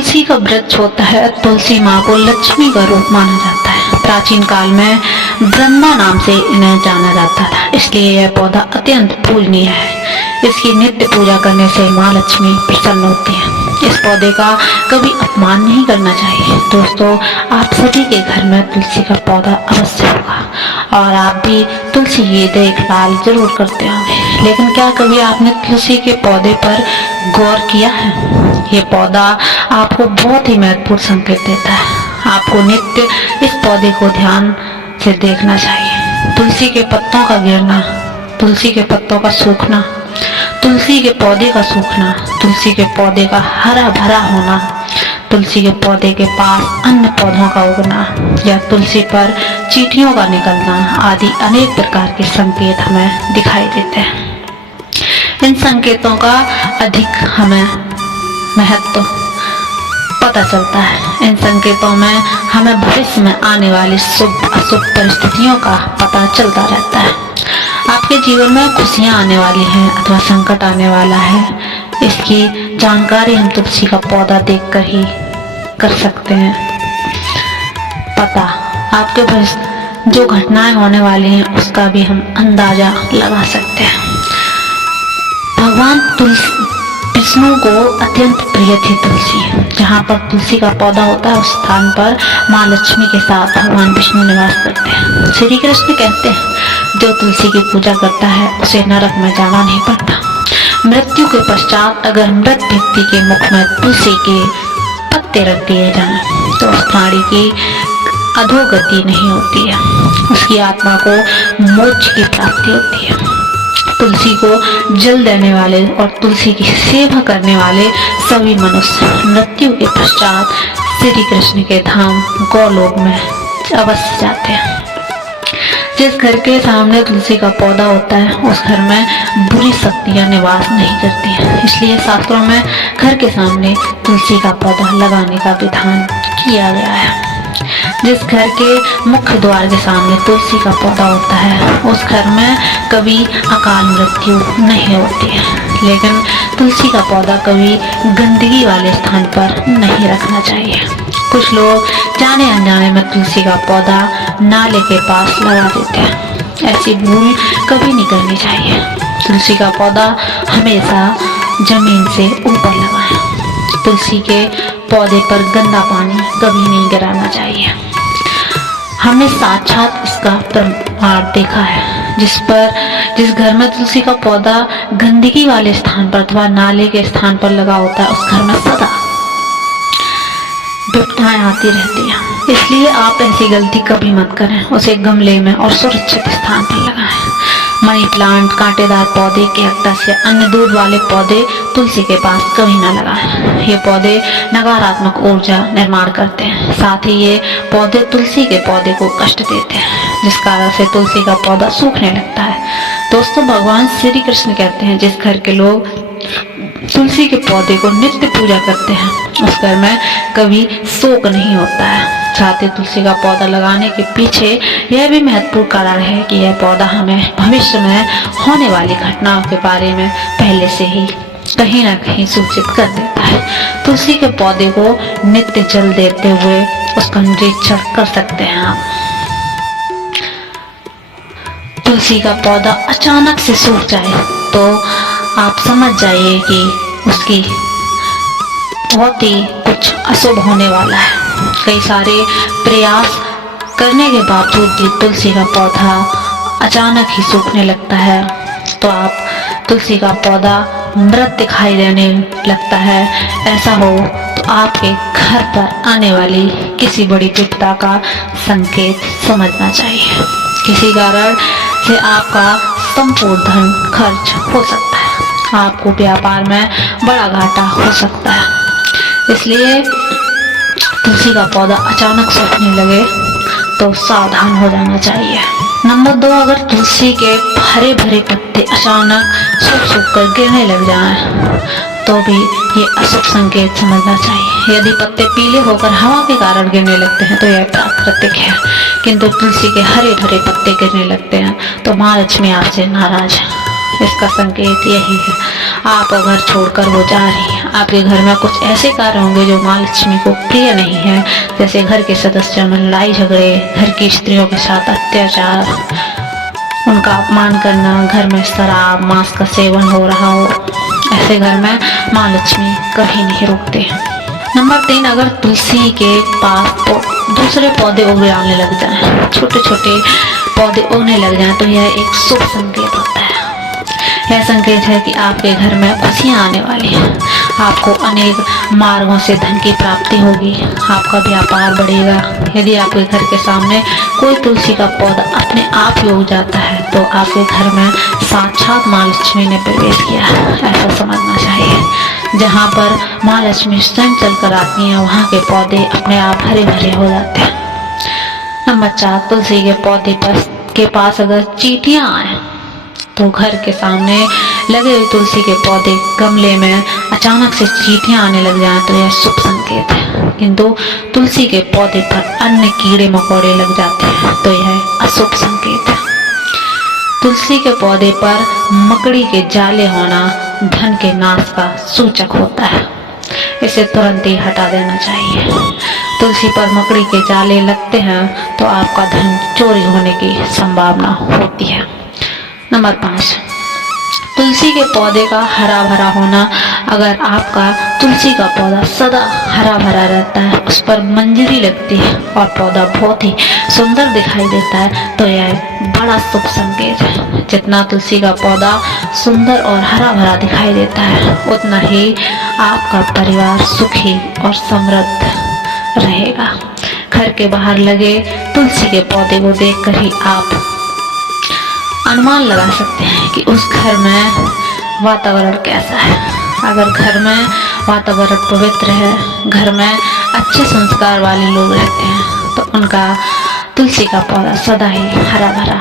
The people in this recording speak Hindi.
तुलसी का वृक्ष होता है। तुलसी माँ को लक्ष्मी का रूप माना जाता है। प्राचीन काल में ब्रह्मा नाम से इन्हें जाना जाता था, इसलिए यह पौधा अत्यंत पूजनीय है। इसकी नित्य पूजा करने से माँ लक्ष्मी प्रसन्न होती है। इस पौधे का कभी अपमान नहीं करना चाहिए। दोस्तों, आप सभी के घर में तुलसी का पौधा अवश्य होगा और आप भी तुलसी की देखभाल जरूर करते होंगे। लेकिन क्या कभी आपने तुलसी के पौधे पर गौर किया है? ये पौधा आपको बहुत ही महत्वपूर्ण संकेत देता है। आपको नित्य इस पौधे को ध्यान से देखना चाहिए। तुलसी के पत्तों का गिरना, तुलसी के पत्तों का सूखना, तुलसी के पौधे का सूखना, तुलसी के पौधे का हरा भरा होना, तुलसी के पौधे के पास अन्य पौधों का उगना या तुलसी पर चींटियों का निकलना आदि अनेक प्रकार के संकेत हमें दिखाई देते हैं। इन संकेतों का अधिक हमें महत्व पता चलता है। इन संकेतों में हमें भविष्य में आने वाली शुभ अशुभ परिस्थितियों का पता चलता रहता है। आपके जीवन में खुशियां आने वाली हैं अथवा संकट आने वाला है, इसकी जानकारी हम तुलसी का पौधा देखकर ही कर सकते हैं। पता आपके भविष्य जो घटनाएं होने वाली हैं उसका भी हम अंदाजा लगा सकते हैं। भगवान विष्णु को अत्यंत प्रिय थी तुलसी। जहाँ पर तुलसी का पौधा होता है उस स्थान पर माँ लक्ष्मी के साथ भगवान विष्णु निवास करते हैं। श्री कृष्ण कहते हैं, जो तुलसी की पूजा करता है उसे नरक में जाना नहीं पड़ता। मृत्यु के पश्चात अगर मृत व्यक्ति के मुख में तुलसी के पत्ते रख दिए जाएं तो उस प्राणी की अधोगति नहीं होती है, उसकी आत्मा को मोक्ष की प्राप्ति होती है। तुलसी को जल देने वाले और तुलसी की सेवा करने वाले सभी मनुष्य मृत्यु के पश्चात श्री कृष्ण के धाम गौलोक में अवश्य जाते हैं। जिस घर के सामने तुलसी का पौधा होता है उस घर में बुरी शक्तियां निवास नहीं करती हैं। इसलिए शास्त्रों में घर के सामने तुलसी का पौधा लगाने का विधान किया गया है। जिस घर के मुख्य द्वार के सामने तुलसी का पौधा होता है उस घर में कभी अकाल मृत्यु नहीं होती है। लेकिन तुलसी का पौधा कभी गंदगी वाले स्थान पर नहीं रखना चाहिए। कुछ लोग जाने अनजाने में तुलसी का पौधा नाले के पास लगा देते हैं। ऐसी भूल कभी नहीं करनी चाहिए। तुलसी का पौधा हमेशा जमीन से ऊपर लगाएं। तुलसी के पौधे पर गंदा पानी कभी नहीं गिराना चाहिए। हमने साक्षात इसका प्रमाण देखा है। जिस घर में तुलसी का पौधा गंदगी वाले स्थान पर अथवा नाले के स्थान पर लगा होता है उस घर में सदा विपदाएं आती रहती हैं। इसलिए आप ऐसी गलती कभी मत करें। उसे गमले में और सुरक्षित स्थान पर लगाएं। मनी प्लांट, कांटेदार पौधे, कैक्टस या अन्य दूध वाले पौधे तुलसी के पास कभी न लगाएं। ये पौधे नकारात्मक ऊर्जा निर्माण करते हैं। साथ ही ये पौधे तुलसी के पौधे को कष्ट देते हैं, जिस कारण से तुलसी का पौधा सूखने लगता है। दोस्तों, भगवान श्री कृष्ण कहते हैं, जिस घर के लोग तुलसी के पौधे को नित्य पूजा करते हैं उस घर में कभी शोक नहीं होता है। साथ ही तुलसी का पौधा लगाने के पीछे यह भी महत्वपूर्ण कारण है कि यह पौधा हमें भविष्य में होने वाली घटनाओं के बारे में पहले से ही कहीं ना कहीं सूचित कर देता है। तुलसी के पौधे को नित्य जल देते हुए उसका निरीक्षण कर सकते हैं आप। तुलसी का पौधा अचानक से सूख जाए तो आप समझ जाइए कि उसकी बहुत ही कुछ अशुभ होने वाला है। कई सारे प्रयास करने के बावजूद भी तुलसी का पौधा अचानक ही सूखने लगता है तो आप तुलसी का पौधा मृत दिखाई देने लगता है, ऐसा हो तो आपके घर पर आने वाली किसी बड़ी विपदा का संकेत समझना चाहिए। किसी कारण से आपका संपूर्ण धन खर्च हो सकता है, आपको व्यापार में बड़ा घाटा हो सकता है। इसलिए तुलसी का पौधा अचानक सूखने लगे तो सावधान हो जाना चाहिए। नंबर 2, अगर तुलसी के हरे भरे पत्ते अचानक सूख कर गिरने लग जाएं तो भी ये अशुभ संकेत समझना चाहिए। यदि पत्ते पीले होकर हवा के कारण गिरने लगते हैं तो यह प्राकृतिक है, किंतु तुलसी के हरे भरे पत्ते गिरने लगते हैं तो माँ लक्ष्मी आपसे नाराज है। इसका संकेत यही है। आप घर छोड़कर वो जा रही हैं। आपके घर में कुछ ऐसे कार्य होंगे जो माँ लक्ष्मी को प्रिय नहीं है, जैसे घर के सदस्यों में लड़ाई झगड़े, घर की स्त्रियों के साथ अत्याचार, उनका अपमान करना, घर में शराब मांस का सेवन हो रहा हो। ऐसे घर में माँ लक्ष्मी कभी नहीं रुकते। नंबर 3, अगर तुलसी के पास तो दूसरे पौधे उगने लग जाएं, छोटे छोटे पौधे उगने लग जाएं, तो यह एक शुभ संकेत होता है। यह संकेत है कि आपके घर में खुशियां आने वाली हैं। आपको अनेक मार्गों से धन की प्राप्ति होगी। आपका व्यापार बढ़ेगा। यदि आपके घर के सामने कोई तुलसी का पौधा अपने आप ही उग जाता है तो आपके घर में साक्षात माँ लक्ष्मी ने प्रवेश किया है, ऐसा समझना चाहिए। जहाँ पर माँ लक्ष्मी स्वयं चलकर आती हैं, वहाँ के पौधे अपने आप हरे भरे हो जाते हैं। नंबर 4, तुलसी के पौधे के पास अगर चींटियां आए तो घर के सामने लगे हुए तुलसी के पौधे गमले में अचानक से चींटियां आने लग जाएं तो यह शुभ संकेत है। किंतु तुलसी के पौधे पर अन्य कीड़े मकोड़े लग जाते हैं तो यह अशुभ संकेत है। तुलसी के पौधे पर मकड़ी के जाले होना धन के नाश का सूचक होता है। इसे तुरंत ही हटा देना चाहिए। तुलसी पर मकड़ी के जाले लगते हैं तो आपका धन चोरी होने की संभावना होती है। नंबर 5, तुलसी के पौधे का हरा भरा होना। अगर आपका तुलसी का पौधा सदा हरा भरा रहता है, उस पर मंजरी लगती है और पौधा बहुत ही सुंदर दिखाई देता है तो यह बड़ा शुभ संकेत है। जितना तुलसी का पौधा सुंदर और हरा भरा दिखाई देता है, उतना ही आपका परिवार सुखी और समृद्ध रहेगा। घर के बाहर लगे तुलसी के पौधे को देखकर ही आप अनुमान लगा सकते हैं कि उस घर में वातावरण कैसा है। अगर घर में वातावरण पवित्र है, घर में अच्छे संस्कार वाले लोग रहते हैं तो उनका तुलसी का पौधा सदा ही हरा भरा